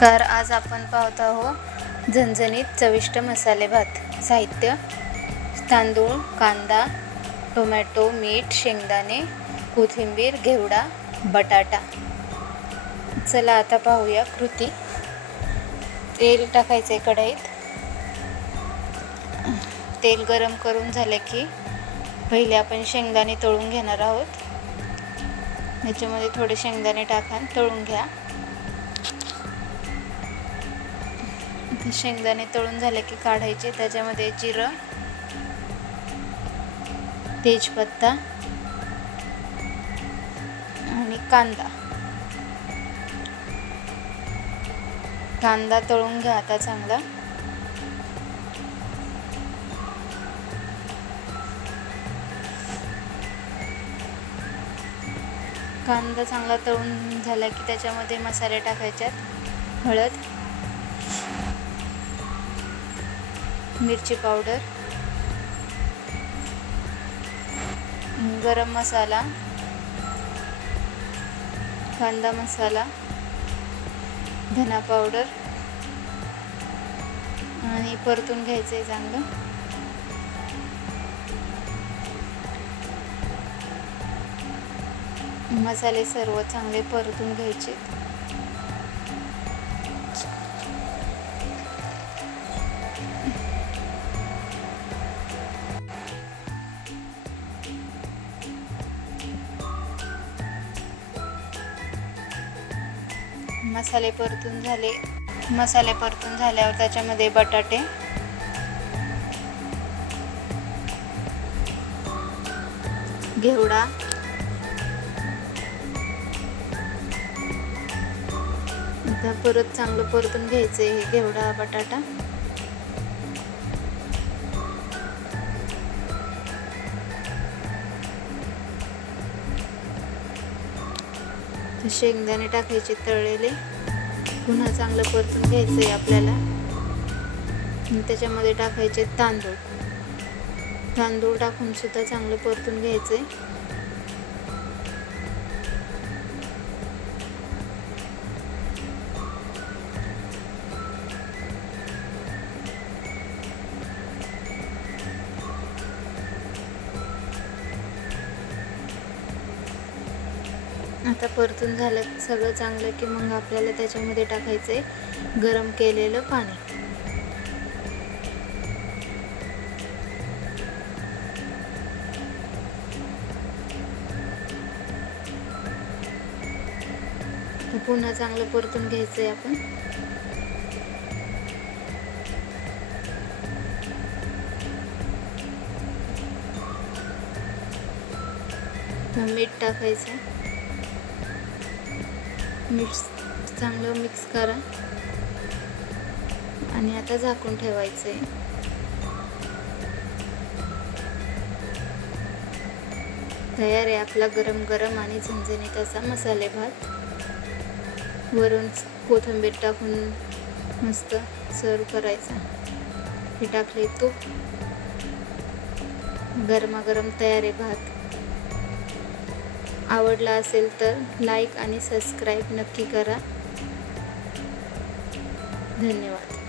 नमस्कार. आज आपण पाहत आहोत झणझणीत चविष्ट मसाले भात. साहित्य: तांदूळ, कांदा, टोमॅटो, मीठ, शेंगदाणे, कोथिंबीर, घेवडा, बटाटा. चला आता पाहूया कृती. तेल टाकायचे कढईत. तेल गरम करून झाले की पहिले आपण शेंगदाणे तळून घेणार आहोत. याच्यामध्ये थोडे शेंगदाणे टाकून तळून घ्या. शेंगदाणे तळून झाले की काढायचे. त्याच्यामध्ये जिरं, तेजपत्ता आणि कांदा तळून घ्या आता चांगला. कांदा चांगला तळून झाला की त्याच्यामध्ये मसाले टाकायच्यात. हळद, मिरची पावडर, गरम मसाला, कांदा मसाला, धना पावडर आणि परतून घ्यायचं आहे चांगलं. मसाले सर्व चांगले परतून घ्यायचे. मसाले परतून झाल्यावर त्याच्यामध्ये बटाटे, घेवडा, आता परत चांगलं परतून घ्यायचं हे घेवडा बटाटा. शेंगदाणे टाकायचे तळलेले. पुन्हा चांगलं परतून घ्यायचं आहे आपल्याला. त्याच्यामध्ये टाकायचे तांदूळ टाकून सुद्धा चांगलं परतून घ्यायचं आहे. आता परतून झालं सगळं चांगलं की मग आपल्याला त्याच्यामध्ये टाकायचं आहे गरम केलेलं पाणी. पुन्हा चांगलं परतून घ्यायचं आहे आपण. मीठ टाकायचं. मीठ चांगलं मिक्स करा आणि आता झाकून ठेवायचं आहे. तयार आहे आपला गरम गरम आणि झणझणीत असा मसाले भात. वरून कोथिंबीर टाकून मस्त सर्व करायचा. हे टाकले तूप. गरमागरम तयार आहे भात. आवडला असेल तर लाईक आणि सबस्क्राईब नक्की करा. धन्यवाद.